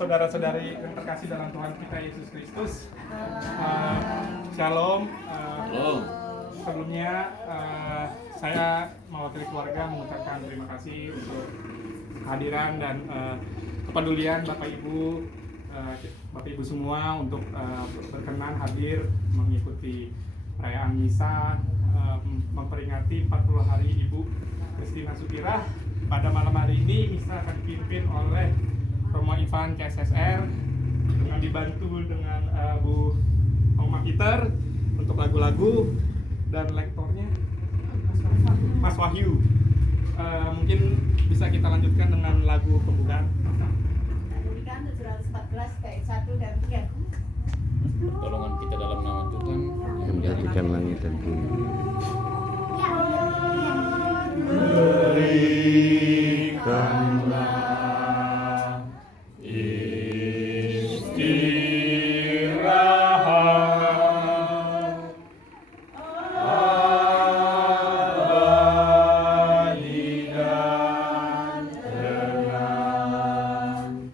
saudara-saudari yang terkasih dalam Tuhan kita Yesus Kristus. Shalom. Sebelumnya saya mewakili keluarga mengucapkan terima kasih untuk kehadiran dan kepedulian Bapak Ibu semua untuk berkenan hadir mengikuti perayaan misa memperingati 40 hari Ibu Christina Sukirah. Pada malam hari ini misa akan dipimpin oleh Romo Ivan KSSR dengan dibantu dengan Bu Oma Peter untuk lagu-lagu dan lektornya Mas Wahyu. Mungkin bisa kita lanjutkan dengan lagu pembukaan. Pembukaan 714 bait 1 dan 3. Pertolongan kita dalam nama Tuhan yang menjadikan langit dan bumi. Berikanlah istirahat abadi dan tenang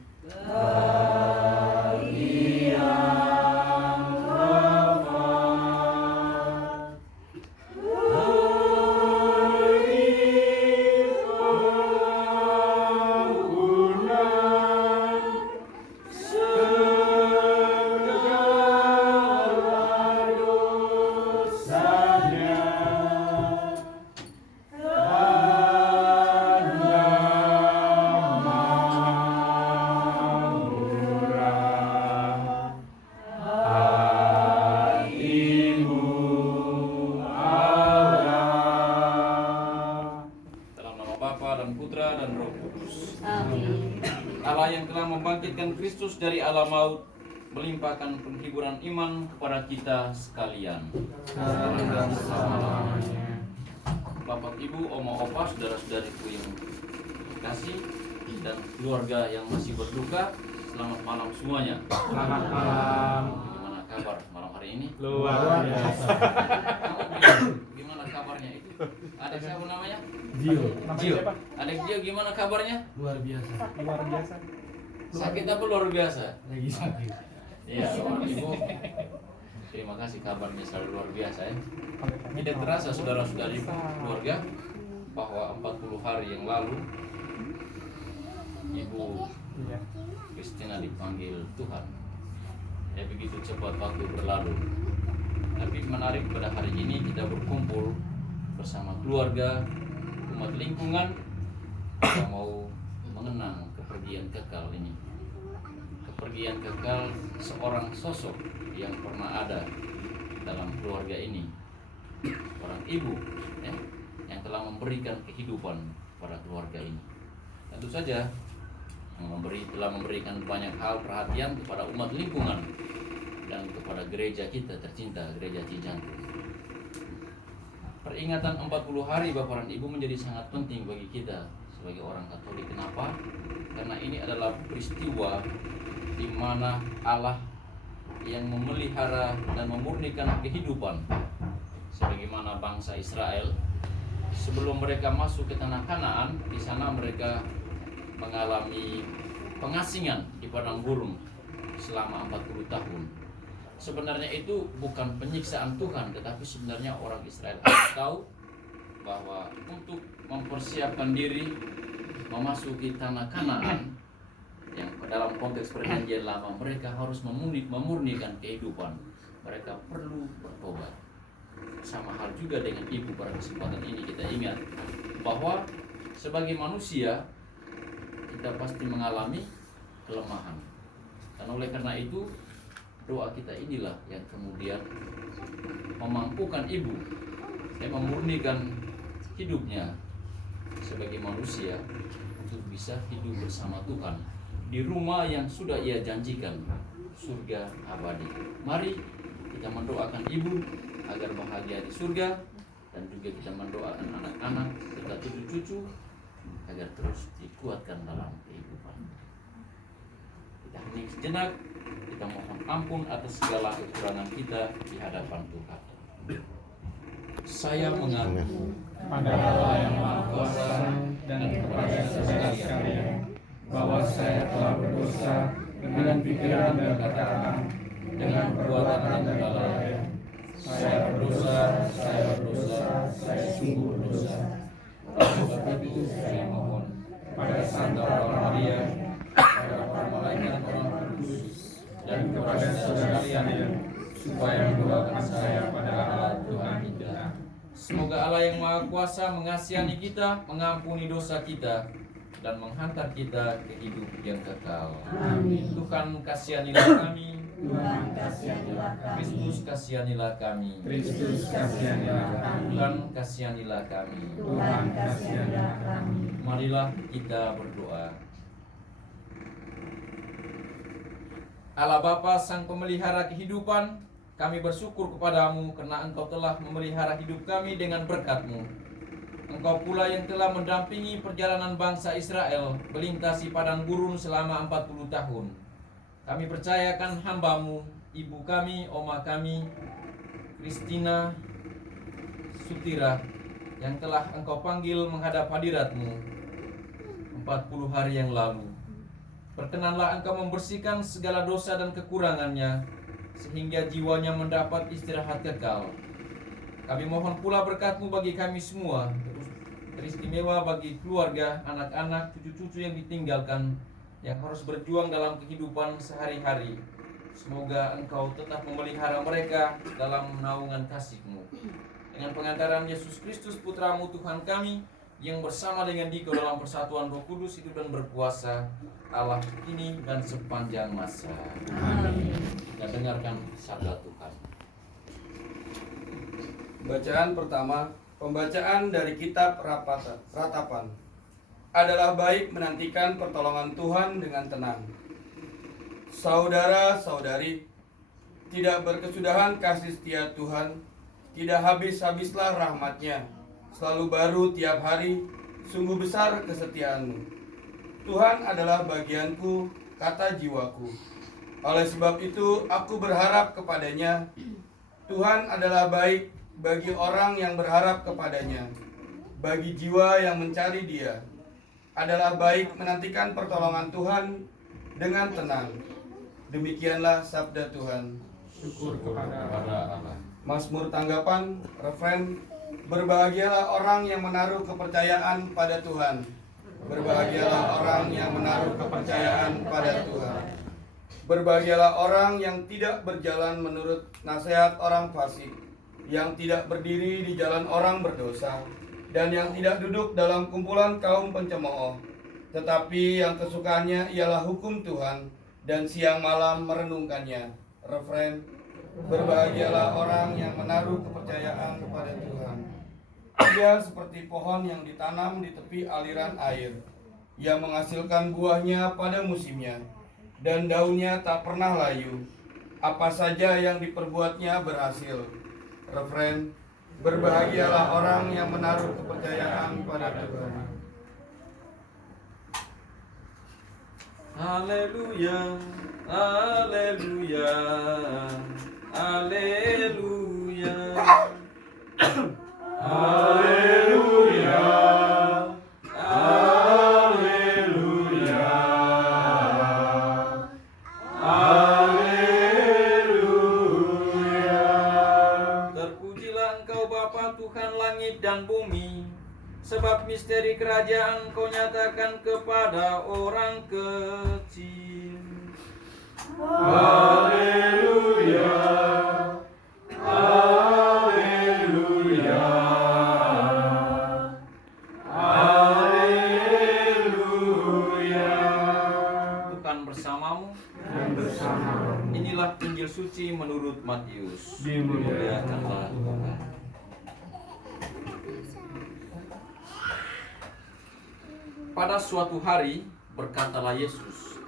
bagi yang wafat. Allah yang telah membangkitkan Kristus dari alam maut, melimpahkan penghiburan iman kepada kita sekalian. Bapak, Ibu, Oma, Opa, saudara-saudariku yang kasih dan keluarga yang masih berduka, selamat malam semuanya. Selamat malam. Gimana kabar malam hari ini? Luar biasa. Gimana kabarnya itu? Adik siapa namanya? Gio. Namanya Gio. siapa? Adik Gio gimana kabarnya? Luar biasa. Luar biasa. Sakit apa luar biasa? Lagi sakit. Iya, Bapak Ibu. Terima kasih kabarnya selalu luar biasa ya. Tidak terasa saudara-saudari keluarga bahwa 40 hari yang lalu Ibu Iya. Christina dipanggil Tuhan. Ya begitu cepat waktu berlalu. Tapi menarik pada hari ini kita berkumpul bersama keluarga, umat lingkungan yang mau mengenang kepergian kekal ini. Kepergian kekal seorang sosok yang pernah ada dalam keluarga ini. Seorang ibu ya, yang telah memberikan kehidupan pada keluarga ini. Tentu saja telah memberikan banyak hal perhatian kepada umat lingkungan dan kepada gereja kita tercinta, Gereja Cijantung. Peringatan 40 hari Bapak dan Ibu menjadi sangat penting bagi kita sebagai orang Katolik. Kenapa? Karena ini adalah peristiwa di mana Allah yang memelihara dan memurnikan kehidupan sebagaimana bangsa Israel sebelum mereka masuk ke tanah Kanaan. Di sana mereka mengalami pengasingan di padang gurun selama 40 tahun. Sebenarnya itu bukan penyiksaan Tuhan, tetapi sebenarnya orang Israel harus tahu bahwa untuk mempersiapkan diri memasuki tanah Kanaan yang dalam konteks perjanjian lama, mereka harus memurnikan kehidupan. Mereka perlu bertobat. Sama hal juga dengan ibu. Pada kesempatan ini kita ingat bahwa sebagai manusia kita pasti mengalami kelemahan. Dan oleh karena itu doa kita inilah yang kemudian memampukan ibu memurnikan hidupnya sebagai manusia untuk bisa hidup bersama Tuhan di rumah yang sudah ia janjikan, surga abadi. Mari kita mendoakan ibu agar bahagia di surga, dan juga kita mendoakan anak-anak serta cucu-cucu agar terus dikuatkan dalam kehidupan. Kita hening sejenak, kita mohon ampun atas segala kekurangan kita di hadapan Tuhan. Saya mengaku Pada Allah yang Maha Kuasa dan kepada saudara sekalian bahwa saya telah berdosa dengan pikiran dan perkataan, dengan perbuatan yang lalai. Saya berdosa, saya sungguh berdosa. Oleh sebab itu saya mohon pada Santa Bapa Maria, pada para malaikat orang kudus, dan kepada saudara sekalian, supaya mendoakan saya pada Allah Tuhan kita. Semoga Allah yang Maha Kuasa mengasihi kita, mengampuni dosa kita, dan menghantar kita ke hidup yang kekal. Amin. Tuhan kasihanilah kami, Tuhan kasihanilah kami. Kristus kasihanilah kami, Kristus kasihanilah kami. Tuhan kasihanilah kami. Tuhan kasihanilah kami. Marilah kita berdoa. Allah Bapa Sang Pemelihara kehidupan, kami bersyukur kepadamu karena Engkau telah memelihara hidup kami dengan berkat-Mu. Engkau pula yang telah mendampingi perjalanan bangsa Israel melintasi padang gurun selama 40 tahun. Kami percayakan hamba-Mu, ibu kami, oma kami, Kristina Sutira, yang telah Engkau panggil menghadap hadirat-Mu 40 hari yang lalu. Berkenanlah Engkau membersihkan segala dosa dan kekurangannya, sehingga jiwanya mendapat istirahat kekal. Kami mohon pula berkat-Mu bagi kami semua, teristimewa bagi keluarga, anak-anak, cucu-cucu yang ditinggalkan, yang harus berjuang dalam kehidupan sehari-hari. Semoga Engkau tetap memelihara mereka dalam naungan kasih-Mu. Dengan pengantaran Yesus Kristus Putra-Mu Tuhan kami, yang bersama dengan Dikau dalam persatuan Roh Kudus hidup dan berkuasa, Allah kini dan sepanjang masa. Amin. Kita dengarkan sabda Tuhan. Bacaan pertama, pembacaan dari kitab Ratapan. Adalah baik menantikan pertolongan Tuhan dengan tenang. Saudara-saudari, tidak berkesudahan kasih setia Tuhan, tidak habis-habislah rahmat-Nya, selalu baru tiap hari, sungguh besar kesetiaan-Mu. Tuhan adalah bagianku, kata jiwaku. Oleh sebab itu, aku berharap kepadanya. Tuhan adalah baik bagi orang yang berharap kepadanya, bagi jiwa yang mencari Dia. Adalah baik menantikan pertolongan Tuhan dengan tenang. Demikianlah sabda Tuhan. Syukur kepada Allah. Mazmur tanggapan, refren, berbahagialah orang yang menaruh kepercayaan pada Tuhan. Berbahagialah orang yang menaruh kepercayaan pada Tuhan. Berbahagialah orang yang tidak berjalan menurut nasihat orang fasik, yang tidak berdiri di jalan orang berdosa, dan yang tidak duduk dalam kumpulan kaum pencemooh, tetapi yang kesukaannya ialah hukum Tuhan, dan siang malam merenungkannya. Refren, berbahagialah orang yang menaruh kepercayaan kepada Tuhan. Dia seperti pohon yang ditanam di tepi aliran air, yang menghasilkan buahnya pada musimnya, dan daunnya tak pernah layu. Apa saja yang diperbuatnya berhasil. Refren, berbahagialah orang yang menaruh kepercayaan pada Tuhan. Haleluya, haleluya, haleluya. Haleluya, haleluya, haleluya. Terpujilah Engkau Bapa Tuhan langit dan bumi, sebab misteri kerajaan Kau nyatakan kepada orang kecil. Haleluya, haleluya, haleluya. Tuhan bersamamu. Dan bersama Inilah Injil suci menurut Matius. dimuliakanlah Tuhan. Pada suatu hari berkatalah Yesus,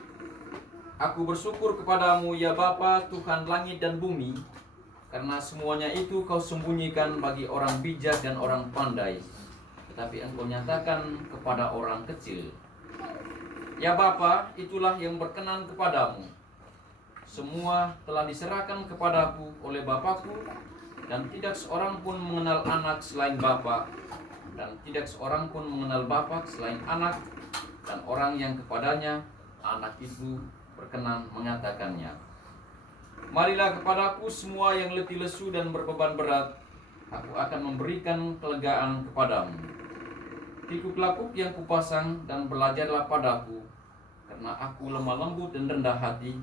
Aku bersyukur kepadamu ya Bapa Tuhan langit dan bumi, karena semuanya itu Kau sembunyikan bagi orang bijak dan orang pandai, tetapi Engkau nyatakan kepada orang kecil. Ya Bapa, itulah yang berkenan kepadamu. Semua telah diserahkan kepadaku oleh Bapakku, dan tidak seorang pun mengenal anak selain Bapa, dan tidak seorang pun mengenal Bapa selain anak, dan orang yang kepadanya anak itu berkenan mengatakannya. Marilah kepadaku semua yang letih lesu dan berbeban berat, aku akan memberikan kelegaan kepadamu. Pikuklah kuk yang kupasang dan belajarlah padaku, karena aku lemah lembut dan rendah hati,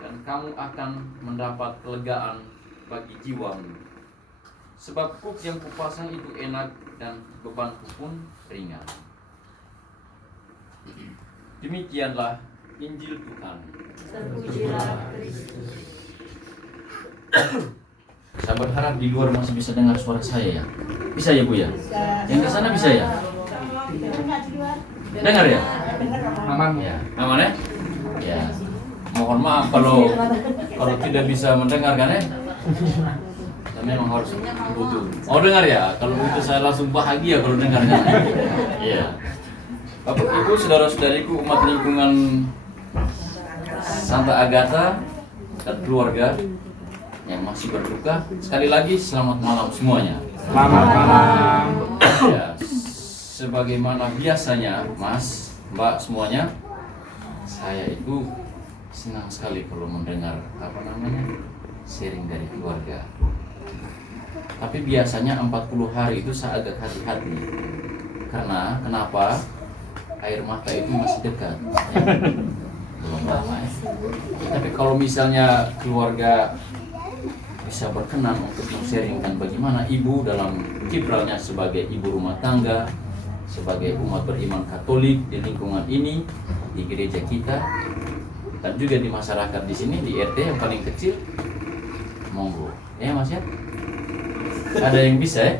dan kamu akan mendapat kelegaan bagi jiwamu. Sebab kuk yang kupasang itu enak dan bebanku pun ringan. Demikianlah Injil Tuhan. Terpujilah Kristus. Saya berharap di luar masih bisa dengar suara saya ya. Bisa ya Bu ya? Yang ke sana bisa ya? Dengar ya? Aman. Ya, aman ya? Ya. Mohon maaf kalau tidak bisa mendengarkan ya. Dan memang harus butuh. Oh dengar ya? Kalau itu saya langsung bahagia kalau dengarkan. Iya. Bapak Ibu, saudara-saudariku, umat lingkungan Santa Agatha dan keluarga yang masih berduka, sekali lagi selamat malam semuanya. Selamat malam. Ya, sebagaimana biasanya, Mas, Mbak semuanya, saya itu senang sekali kalau mendengar sharing dari keluarga. Tapi biasanya 40 hari itu saya agak hati-hati. Karena kenapa? Air mata itu masih dekat. Ya. Belum lama ya. Tapi kalau misalnya keluarga bisa berkenan untuk men-sharingkan bagaimana ibu dalam kiprahnya sebagai ibu rumah tangga, sebagai umat beriman Katolik di lingkungan ini, di gereja kita, dan juga di masyarakat di sini, di RT yang paling kecil, monggo. Ya Mas ya? Ada yang bisa ya?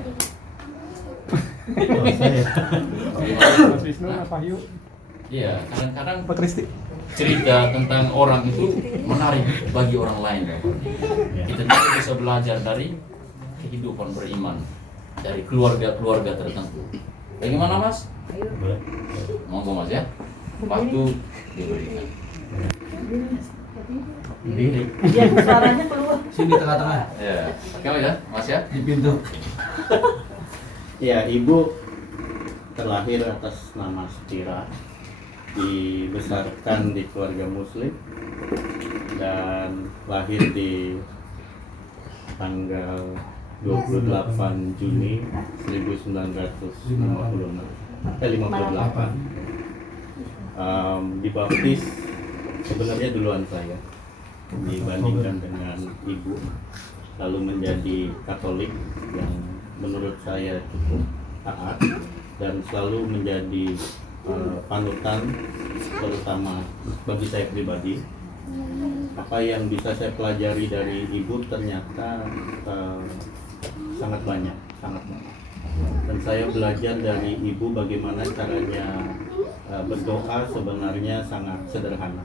Mas Wisnu, Mas Wahyu, Iya, kadang-kadang Pak Kristi. cerita tentang orang itu menarik bagi orang lain. Kita juga bisa belajar dari kehidupan beriman dari keluarga-keluarga tertentu. Bagaimana Mas? Monggo Mas ya. Waktu diberikan. Dia suaranya keluar. Sini tengah-tengah Ya, oke ya Mas ya. di pintu. Ya, ibu terlahir atas nama Setira, dibesarkan di keluarga Muslim dan lahir di tanggal 28 Juni 1958. Dibaptis sebenarnya duluan saya dibandingkan dengan ibu, lalu menjadi Katolik yang menurut saya cukup taat dan selalu menjadi panutan, terutama bagi saya pribadi. Apa yang bisa saya pelajari dari ibu ternyata sangat banyak. Dan saya belajar dari ibu bagaimana caranya berdoa sebenarnya sangat sederhana.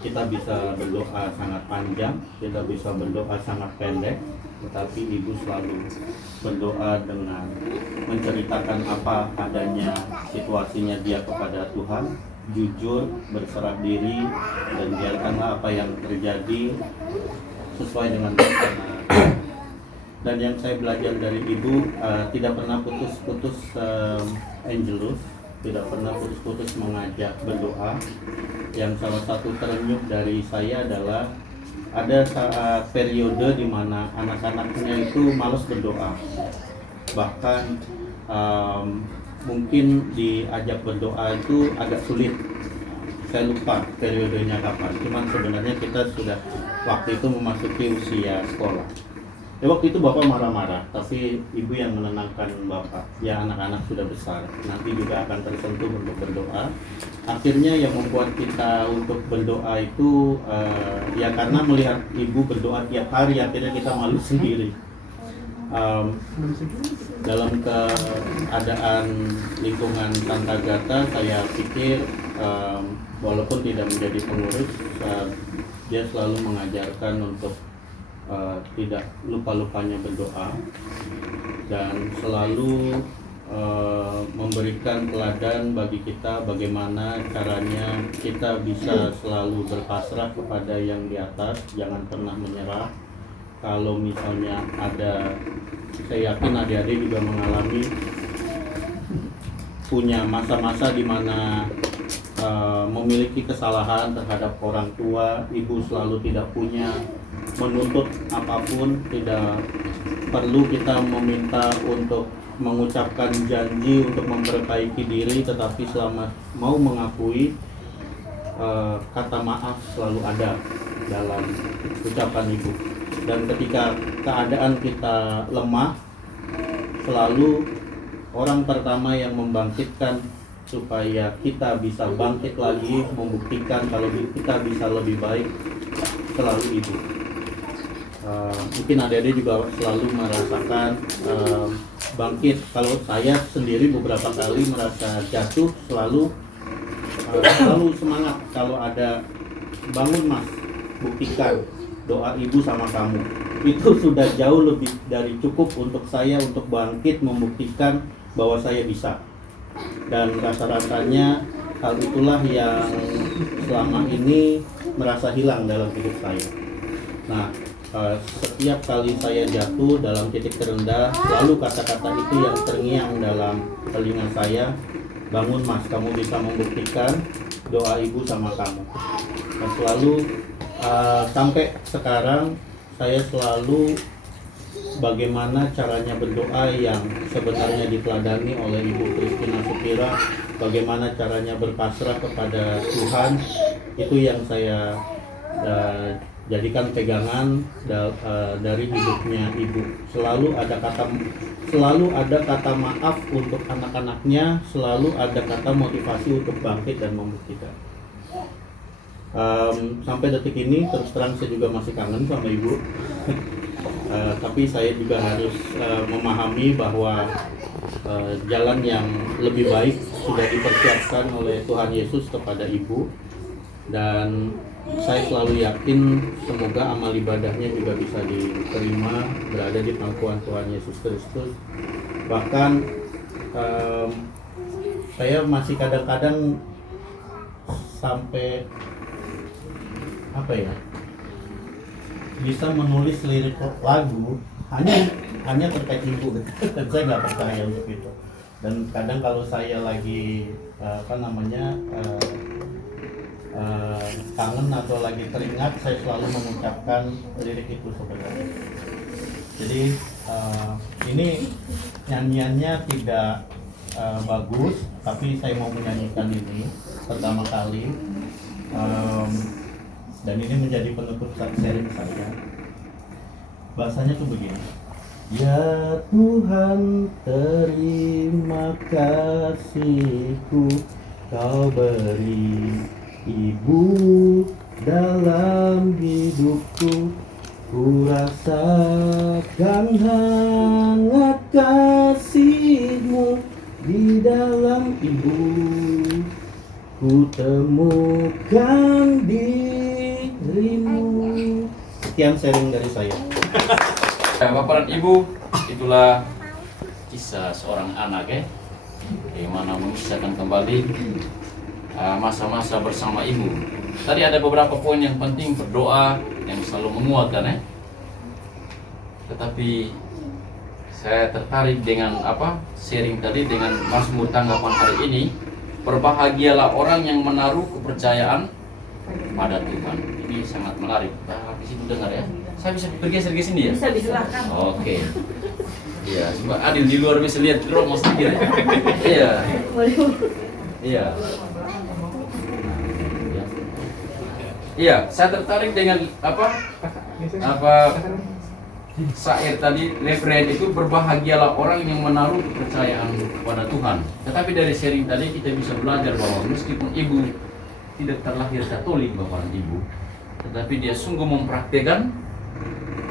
Kita bisa berdoa sangat panjang, kita bisa berdoa sangat pendek, tetapi ibu selalu berdoa dengan menceritakan apa adanya situasinya dia kepada Tuhan, jujur, berserah diri, dan biarkanlah apa yang terjadi sesuai dengan rencana. Dan yang saya belajar dari ibu, tidak pernah putus-putus Angelus, tidak pernah putus-putus mengajak berdoa. Yang salah satu terenyuh dari saya adalah ada saat periode di mana anak-anaknya itu malas berdoa, bahkan mungkin diajak berdoa itu agak sulit. Saya lupa periodenya kapan, cuman sebenarnya kita sudah waktu itu memasuki usia sekolah. Waktu itu bapak marah-marah, tapi ibu yang menenangkan bapak. Ya, anak-anak sudah besar, nanti juga akan tersentuh untuk berdoa. Akhirnya yang membuat kita untuk berdoa itu ya karena melihat ibu berdoa tiap hari, akhirnya kita malu sendiri. Dalam keadaan lingkungan Santa Agatha, saya pikir walaupun tidak menjadi pengurus, dia selalu mengajarkan untuk tidak lupa-lupanya berdoa dan selalu memberikan teladan bagi kita bagaimana caranya kita bisa selalu berpasrah kepada yang di atas, jangan pernah menyerah. Kalau misalnya ada, saya yakin adik-adik juga mengalami punya masa-masa di mana memiliki kesalahan terhadap orang tua. Ibu selalu tidak punya menuntut apapun, tidak perlu kita meminta untuk mengucapkan janji untuk memperbaiki diri, tetapi selama mau mengakui, kata maaf selalu ada dalam ucapan ibu. Dan ketika keadaan kita lemah, selalu orang pertama yang membangkitkan supaya kita bisa bangkit lagi, membuktikan kalau kita bisa lebih baik, selalu ibu. Mungkin adik-adik juga selalu merasakan bangkit. Kalau saya sendiri beberapa kali merasa jatuh, selalu semangat kalau ada bangun mas, buktikan, doa ibu sama kamu. Itu sudah jauh lebih dari cukup untuk saya untuk bangkit membuktikan bahwa saya bisa. Dan rasa-rasanya hal itulah yang selama ini merasa hilang dalam hidup saya. Nah, setiap kali saya jatuh dalam titik terendah, selalu kata-kata itu yang terngiang dalam telinga saya, bangun mas, kamu bisa membuktikan, doa ibu sama kamu. Dan selalu sampai sekarang saya selalu bagaimana caranya berdoa yang sebenarnya diteladani oleh Ibu Christina Supira, bagaimana caranya berpasrah kepada Tuhan, itu yang saya jadikan pegangan dari hidupnya ibu. Selalu ada kata maaf untuk anak-anaknya, selalu ada kata motivasi untuk bangkit dan membuktikan. Sampai detik ini terus terang saya juga masih kangen sama ibu. Tapi saya juga harus memahami bahwa jalan yang lebih baik sudah dipersiapkan oleh Tuhan Yesus kepada ibu. Dan saya selalu yakin semoga amal ibadahnya juga bisa diterima berada di pangkuan Tuhan Yesus Kristus. Bahkan saya masih kadang-kadang sampai bisa menulis lirik lagu hanya terkait ibu. Dan saya nggak percaya untuk itu. Dan kadang kalau saya lagi kangen atau lagi teringat, saya selalu mengucapkan lirik itu sebenarnya. Jadi ini nyanyiannya tidak bagus, tapi saya mau menyanyikan ini pertama kali, dan ini menjadi penutup sharing saya. Bahasanya tuh begini: ya Tuhan, terima kasih-Ku, Kau beri ibu dalam hidupku. Ku rasakan hangat kasih-Mu di dalam ibu. Ku temukan dirimu. Sekian sharing dari saya. Bapak dan Ibu, itulah kisah seorang anak yang mana mengisahkan kembali masa-masa bersama ibu. Tadi ada beberapa poin yang penting, berdoa yang selalu menguatkan Tetapi saya tertarik dengan sharing tadi dengan Mazmur tanggapan hari ini. Berbahagialah orang yang menaruh kepercayaan pada Tuhan. Ini sangat menarik. Di situ dengar ya. Saya bisa bergeser ke sini ya? Bisa diserahkan. Oke. Iya, coba Adil di luar bisa lihat Romo sedikit ya. Iya. Iya. Iya, saya tertarik dengan syair tadi, referen itu, berbahagialah orang yang menaruh kepercayaan kepada Tuhan. Tetapi dari sharing tadi kita bisa belajar bahwa meskipun ibu tidak terlahir Katolik, Bapak dan Ibu, tetapi dia sungguh mempraktikkan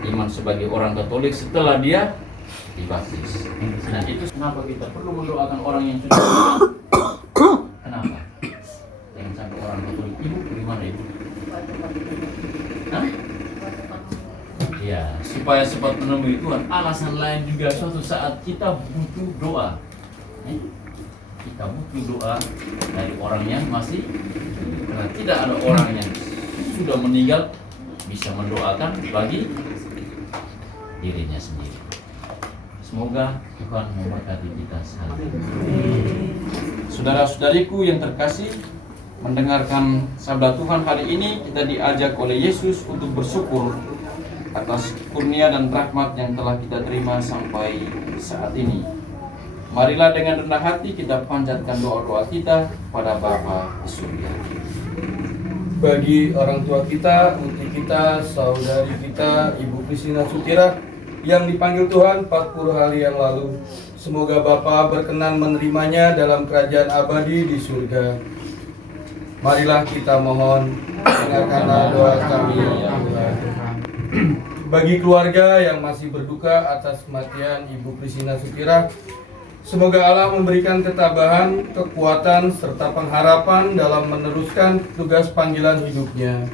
iman sebagai orang Katolik setelah dia dibaptis. Nah itu kenapa kita perlu mendoakan orang yang sudah kenapa? Jangan sampai orang Katolik. Ibu bagaimana Ibu? Hah? Ya, supaya cepat menemui Tuhan. Alasan lain juga suatu saat kita butuh doa. Kita butuh doa dari orang yang masih, karena tidak ada orang yang sudah meninggal bisa mendoakan bagi dirinya sendiri. Semoga Tuhan memberkati kita sekalian. Saudara-saudariku yang terkasih, mendengarkan sabda Tuhan hari ini, kita diajak oleh Yesus untuk bersyukur atas kurnia dan rahmat yang telah kita terima sampai saat ini. Marilah dengan rendah hati kita panjatkan doa-doa kita pada Bapa di surga. Bagi orang tua kita, putri kita, saudari kita, Ibu Kristina Sutira yang dipanggil Tuhan 40 hari yang lalu, semoga Bapa berkenan menerimanya dalam kerajaan abadi di surga. Marilah kita mohon, dengarkanlah doa kami ya Tuhan. Bagi keluarga yang masih berduka atas kematian Ibu Kristina Sutira, semoga Allah memberikan ketabahan, kekuatan, serta pengharapan dalam meneruskan tugas panggilan hidupnya.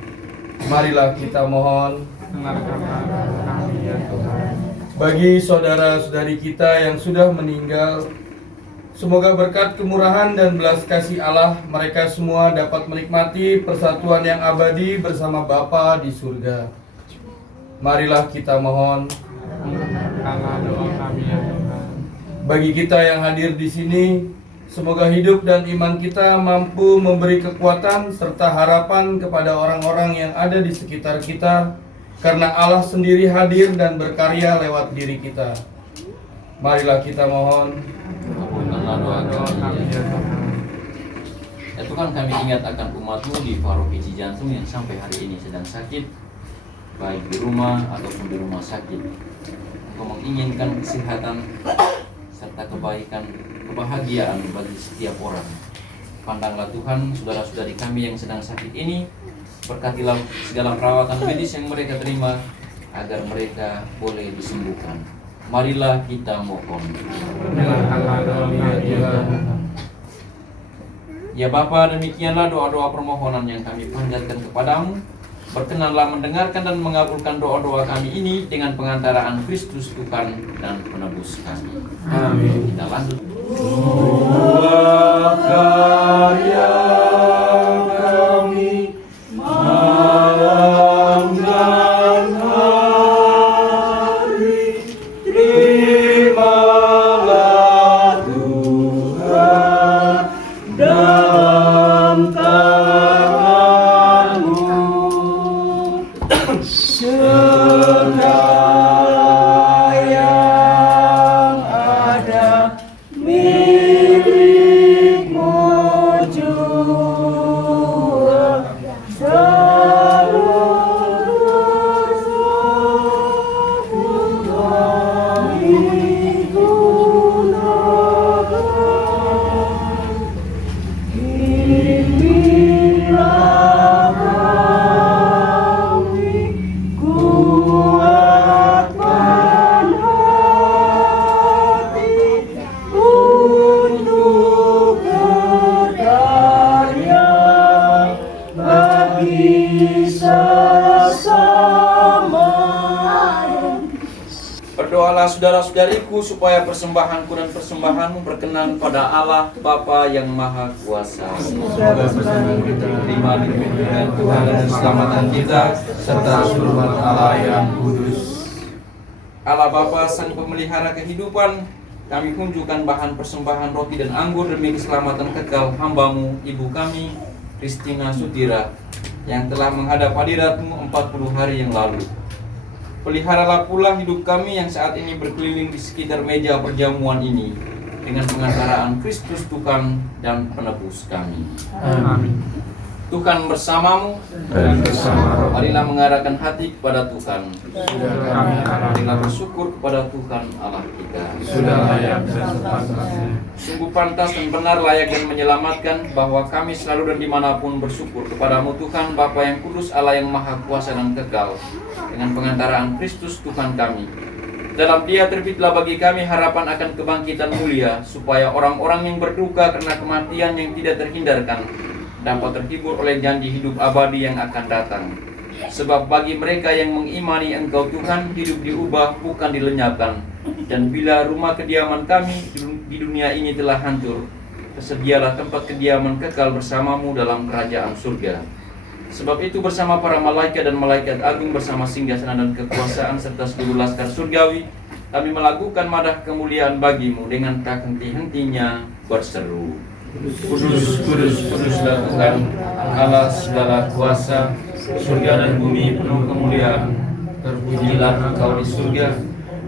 Marilah kita mohon, Dengarkanlah kami ya Tuhan. bagi saudara-saudari kita yang sudah meninggal, semoga berkat kemurahan dan belas kasih Allah mereka semua dapat menikmati persatuan yang abadi bersama Bapa di surga. Marilah kita mohon, Dengarkanlah doa kami ya Tuhan. bagi kita yang hadir di sini, semoga hidup dan iman kita mampu memberi kekuatan serta harapan kepada orang-orang yang ada di sekitar kita, karena Allah sendiri hadir dan berkarya lewat diri kita. Marilah kita mohon, Ampunkanlah doa kami ya Tuhan. Ya Tuhan, kami ingat akan umat-Mu di paroki Cijantung yang sampai hari ini sedang sakit, baik di rumah ataupun di rumah sakit. Engkau menginginkan kesehatan serta kebaikan, kebahagiaan bagi setiap orang. Pandanglah Tuhan saudara-saudari kami yang sedang sakit ini, berkatilah segala perawatan medis yang mereka terima agar mereka boleh disembuhkan. Marilah kita mohon. Dengarkanlah doa kami ya Tuhan. Ya Bapa, demikianlah doa-doa permohonan yang kami panjatkan kepadamu. Berkenanlah mendengarkan dan mengabulkan doa-doa kami ini dengan pengantaraan Kristus Tuhan dan penebus kami. amin. Kita lanjut. Karya kami malam dan hari, terimalah Tuhan dalam tangan-Mu. Segala yang ada milik-Mu jua, seluruh suku kami gunakan. Bimbinglah kami, kuatkan hati untuk berkarya bagi sesama. Berdoalah saudara-saudariku supaya persembahanku dan persembahanmu berkenan pada Allah Bapa yang Maha Kuasa. Terima dengan Tuhan dan keselamatan kita serta seluruh umat Allah yang kudus. Allah Bapa Sang Pemelihara kehidupan, kami kunjukkan bahan persembahan roti dan anggur demi keselamatan kekal hamba-Mu, Ibu kami, Kristina Sutira, yang telah menghadap hadirat-Mu 40 hari yang lalu. Peliharalah pula hidup kami yang saat ini berkeliling di sekitar meja perjamuan ini dengan pengantaraan Kristus Tuhan dan penebus kami. Amin. Tuhan bersamamu, Dan bersama roh marilah mengarahkan hati kepada Tuhan. sudah kami Marilah arahkan. bersyukur kepada Tuhan Allah kita. Sudah layak dan sepantasnya. Sungguh pantas dan benar, layak dan menyelamatkan bahwa kami selalu dan dimanapun bersyukur kepadamu Tuhan Bapa yang kudus, Allah yang maha kuasa dan kekal, dengan pengantaraan Kristus Tuhan kami. Dalam Dia terbitlah bagi kami harapan akan kebangkitan mulia, supaya orang-orang yang berduka karena kematian yang tidak terhindarkan dapat terhibur oleh janji hidup abadi yang akan datang. Sebab bagi mereka yang mengimani Engkau Tuhan, hidup diubah bukan dilenyapkan. Dan bila rumah kediaman kami di dunia ini telah hancur, tersedialah tempat kediaman kekal bersamamu dalam kerajaan surga. Sebab itu bersama para malaikat dan malaikat agung, bersama singgasana dan kekuasaan serta seluruh laskar surgawi, kami melakukan madah kemuliaan bagimu dengan tak henti-hentinya berseru. Kudus, kudus, kuduslah Tuhan, Allah segala kuasa, surga dan bumi penuh kemuliaan. Terpujilah Engkau di surga,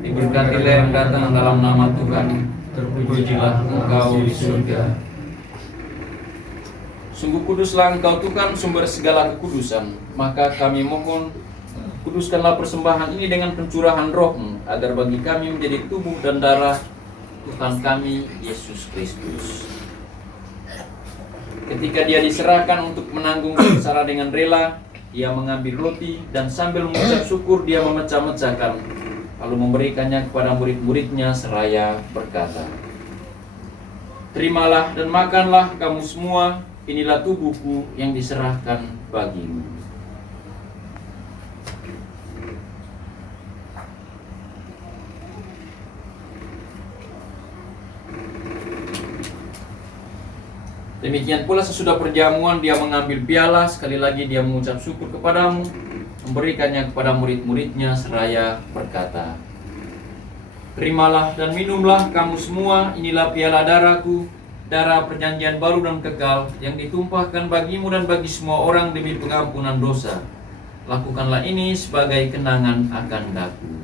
diberkatilah yang datang dalam nama Tuhan. Terpujilah Engkau di surga. Sungguh kuduslah Engkau Tuhan, sumber segala kekudusan. Maka kami mohon, kuduskanlah persembahan ini dengan pencurahan Roh-Mu, agar bagi kami menjadi tubuh dan darah Tuhan kami Yesus Kristus. Ketika Dia diserahkan untuk menanggung sengsara dengan rela, Dia mengambil roti dan sambil mengucap syukur Dia memecah-mecahkan, lalu memberikannya kepada murid-muridnya seraya berkata, "Terimalah dan makanlah kamu semua, inilah tubuhku yang diserahkan bagimu." Demikian pula sesudah perjamuan Dia mengambil piala, sekali lagi Dia mengucap syukur kepadamu, memberikannya kepada murid-muridnya seraya berkata, "Terimalah dan minumlah kamu semua, inilah piala darahku, darah perjanjian baru dan kekal, yang ditumpahkan bagimu dan bagi semua orang demi pengampunan dosa. Lakukanlah ini sebagai kenangan akan daku."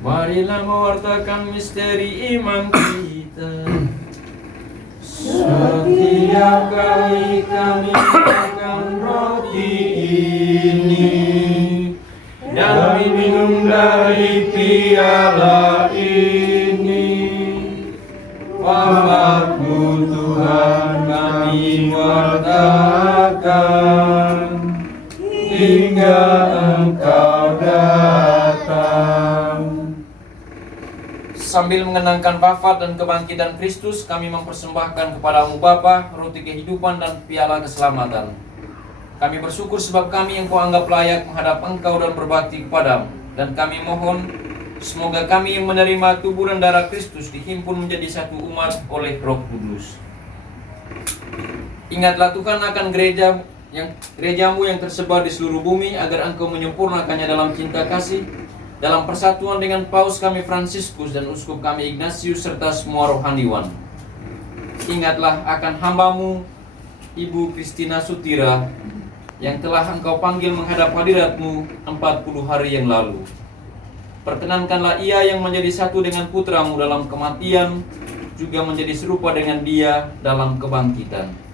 Marilah mewartakan misteri iman kita. Setiap kali kami makan roti ini dan minum dari piala ini, wafat-Mu Tuhan kami wartakan hingga Engkau datang. Sambil mengenangkan wafat dan kebangkitan Kristus, kami mempersembahkan kepadamu Bapa roti kehidupan dan piala keselamatan. Kami bersyukur sebab kami yang Kau anggap layak menghadap Engkau dan berbakti kepadamu. Dan kami mohon, semoga kami yang menerima tubuh dan darah Kristus dihimpun menjadi satu umat oleh Roh Kudus. Ingatlah Tuhan akan gerejamu yang tersebar di seluruh bumi, agar Engkau menyempurnakannya dalam cinta kasih, dalam persatuan dengan Paus kami Fransiskus dan Uskup kami Ignatius serta semua rohaniwan. Ingatlah akan hamba-Mu Ibu Christina Sutira, yang telah Engkau panggil menghadap hadirat-Mu 40 hari yang lalu. Perkenankanlah ia yang menjadi satu dengan putra-Mu dalam kematian, juga menjadi serupa dengan Dia dalam kebangkitan.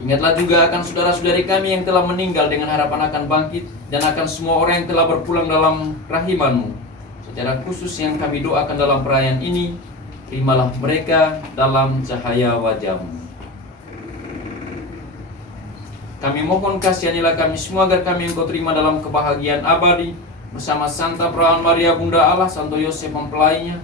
Ingatlah juga akan saudara-saudari kami yang telah meninggal dengan harapan akan bangkit, dan akan semua orang yang telah berpulang dalam rahiman-Mu. Secara khusus yang kami doakan dalam perayaan ini, terimalah mereka dalam cahaya wajah-Mu. Kami mohon kasihanilah kami semua agar kami Engkau terima dalam kebahagiaan abadi, bersama Santa Perawan Maria Bunda Allah, Santo Yosef mempelainya,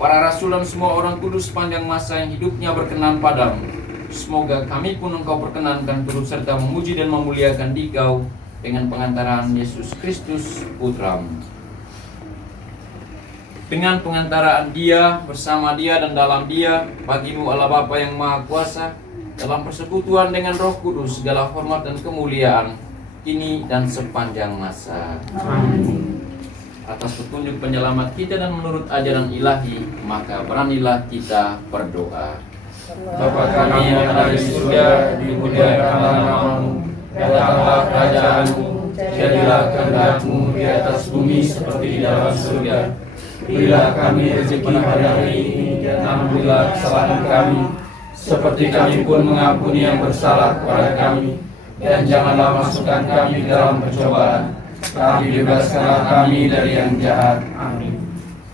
para rasul dan semua orang kudus sepanjang masa yang hidupnya berkenan padamu. Semoga kami pun Engkau perkenankan turut serta memuji dan memuliakan Dikau dengan pengantaran Yesus Kristus Putra-Mu. Dengan pengantaraan Dia, bersama Dia dan dalam Dia, bagi-Mu Allah Bapa yang Maha Kuasa, dalam persekutuan dengan Roh Kudus, segala hormat dan kemuliaan kini dan sepanjang masa. Amin. Atas petunjuk penyelamat kita dan menurut ajaran ilahi, maka beranilah kita berdoa. Bapa kami yang ada di surga, dimuliakanlah nama-Mu, datanglah kerajaan-Mu, jadilah kehendak-Mu di atas bumi seperti di dalam surga. Berilah kami rezeki hari ini, dan ampunilah kesalahan kami, seperti kami pun mengampuni yang bersalah kepada kami. Dan janganlah masukkan kami dalam pencobaan, tapi bebaskanlah kami dari yang jahat. Amin.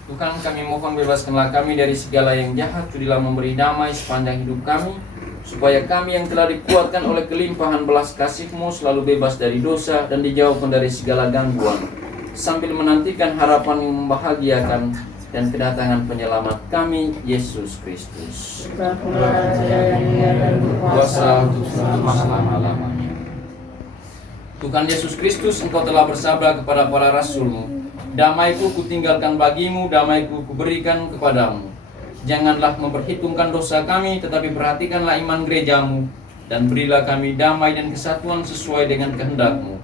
Tuhan, kami mohon bebaskanlah kami dari segala yang jahat, judilah memberi damai sepanjang hidup kami, supaya kami yang telah dikuatkan oleh kelimpahan belas kasih-Mu selalu bebas dari dosa dan dijauhkan dari segala gangguan, sambil menantikan harapan yang membahagiakan dan kedatangan penyelamat kami, Yesus Kristus. Kuasa untuk selama-lamanya. Tuhan Yesus Kristus, Engkau telah bersabda kepada para rasul-Mu, "Damai-Ku kutinggalkan bagimu, damai-Ku kuberikan kepadamu. Janganlah memperhitungkan dosa kami, tetapi perhatikanlah iman gereja-Mu, dan berilah kami damai dan kesatuan sesuai dengan kehendak-Mu.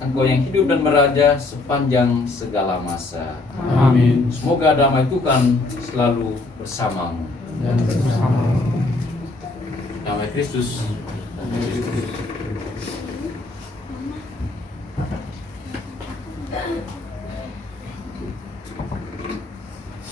Engkau yang hidup dan meraja sepanjang segala masa. Amin. Semoga damai Tuhan selalu bersamamu. Dan bersama Damai Kristus.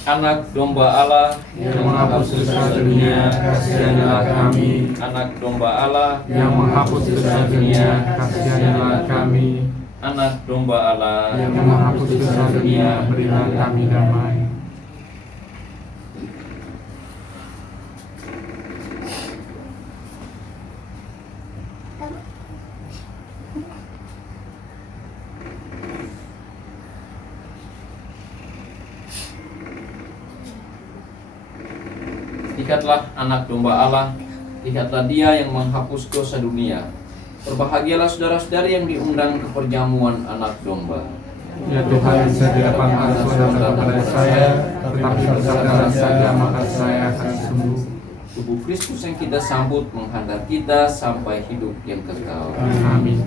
Anak domba Allah yang menghapus dosa dunia, kasihanilah kami. Anak domba Allah Yang menghapus dosa dunia, kasihanilah kami. Anak domba Allah Yang menghapus dosa dunia, berilah kami damai. Ikatlah anak domba Allah, ikatlah dia yang menghapus dosa dunia. Berbahagialah saudara-saudari yang diundang ke perjamuan anak domba. Ya Tuhan, sediakan saudara kepada saya, tetapi bersaudara saja maka saya akan sembuh. Tubuh Kristus yang kita sambut menghantar kita sampai hidup yang kekal. Amin.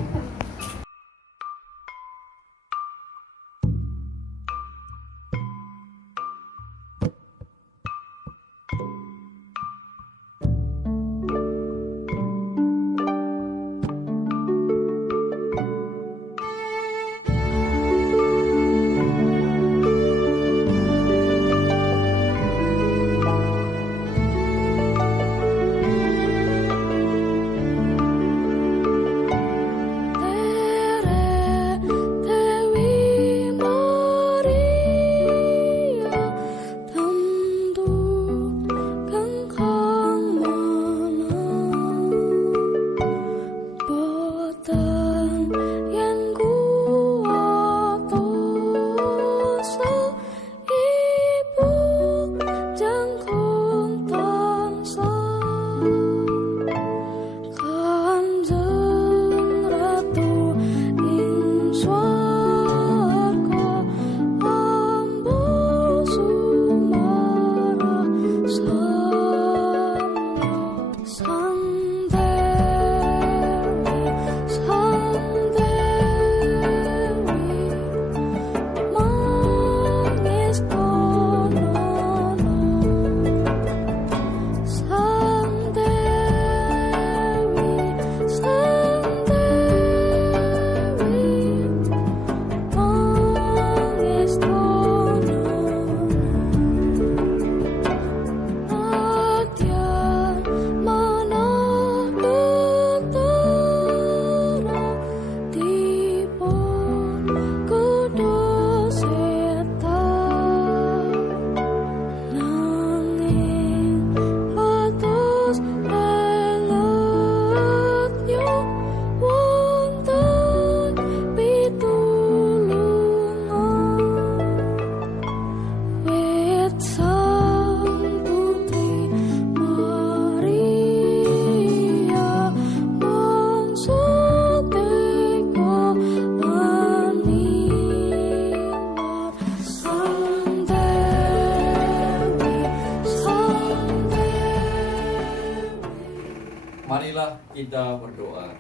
Marilah kita berdoa.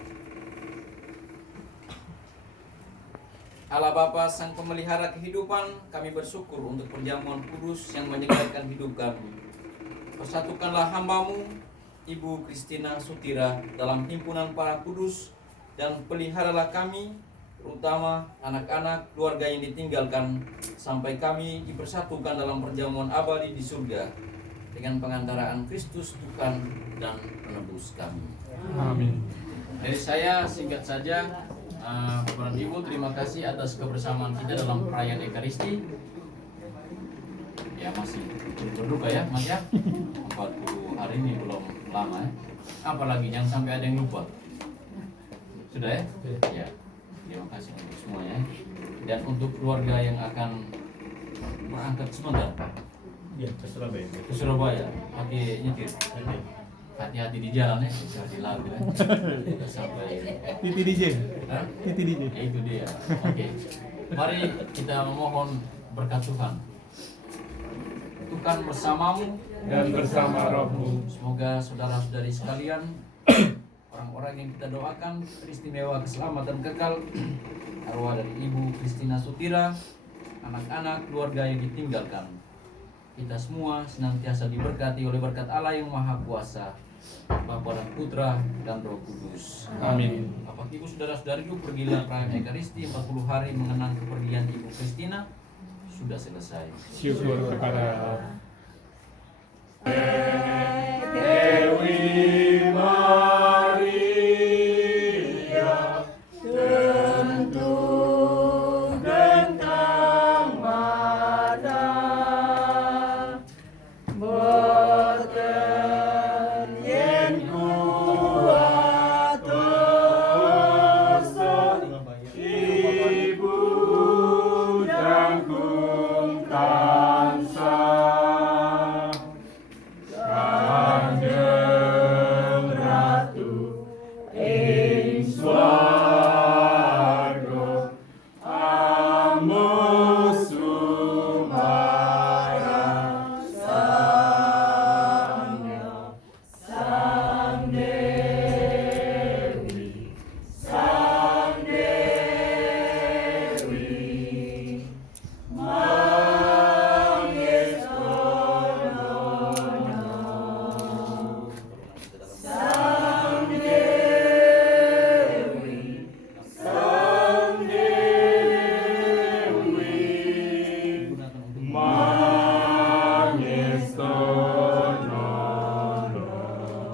Allah Bapa Sang Pemelihara kehidupan, kami bersyukur untuk perjamuan kudus yang menyegarkan hidup kami. Persatukanlah hamba-Mu, Ibu Kristina Sutira, dalam himpunan para kudus, dan peliharalah kami, terutama anak-anak keluarga yang ditinggalkan, sampai kami dipersatukan dalam perjamuan abadi di surga, dengan pengantaraan Kristus Tuhan dan penebus kami. Amin. Dari saya singkat saja, Bapak dan Ibu, terima kasih atas kebersamaan kita dalam perayaan Ekaristi. Ya masih berduka ya Mas ya, 40 hari ini belum lama ya. Apalagi jangan sampai ada yang lupa. Sudah ya? Ya. Terima kasih untuk semuanya. Dan untuk keluarga yang akan berangkat sebentar Ya, ke Surabaya. ke Surabaya, pakai nyetir. Hati-hati di jalan ya, bisa di lagu ya. Sampai Titi DJ. Hah? Titi DJ. Ya, itu dia. Oke. Mari kita memohon berkat Tuhan. Tuhan bersamamu Dan bersama rohmu. Semoga saudara-saudari sekalian, orang-orang yang kita doakan teristimewa keselamatan kekal, arwah dari Ibu Christina Sutira, anak-anak, keluarga yang ditinggalkan. Kita semua senantiasa diberkati oleh berkat Allah yang Maha Kuasa, Bapa dan Putra dan Roh Kudus. Amin. Bapak Ibu saudara-saudariku, pergiliran perayaan Ekaristi 40 hari mengenang kepergian Ibu Christina sudah selesai. Syukur kepada Dewi Maria, tentu tentang mata boten yen kuat dosa ibu jangkung tansah Kanjeng Ratu ing swarga amus sumarang Sang Dewi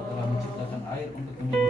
Telah menciptakan air untuk menyembuhkan.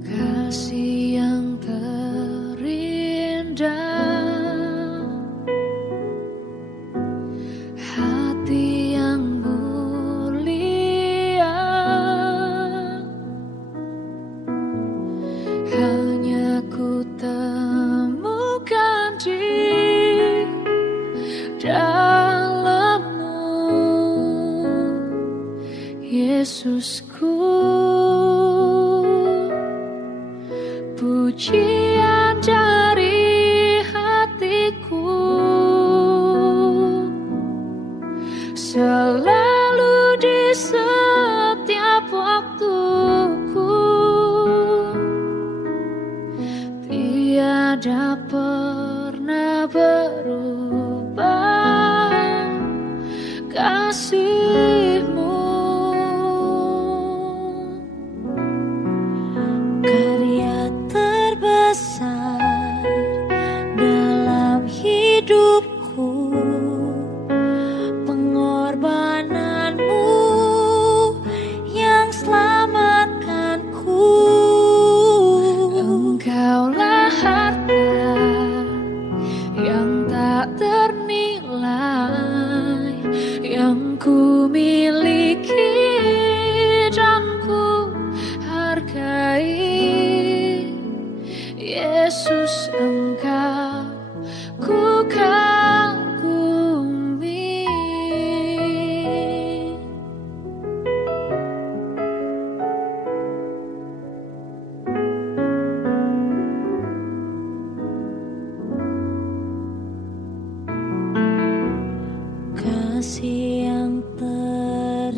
Kasih yang terindah, hati yang mulia, hanya ku temukan di dalam-Mu, Yesusku. Pujian dari hatiku selalu di setiap waktuku, tiada pernah berubah kasih-Mu. Karya terbesar dalam hidupku, pengorbanan-Mu yang selamatkanku. Engkaulah harta yang tak ternilai, yang ku miliki dan ku hargai. Yesus, Engkau ku kagumi. Kasih yang terindah,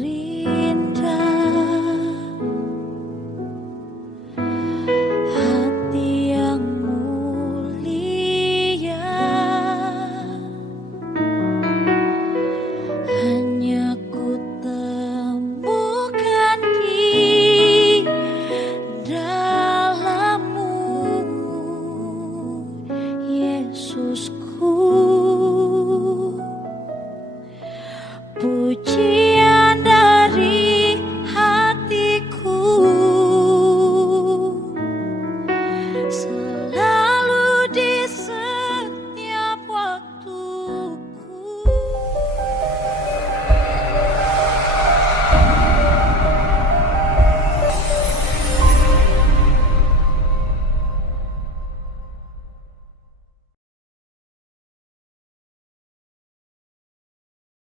hati yang mulia, hanya ku temukan di dalam-Mu, Yesusku.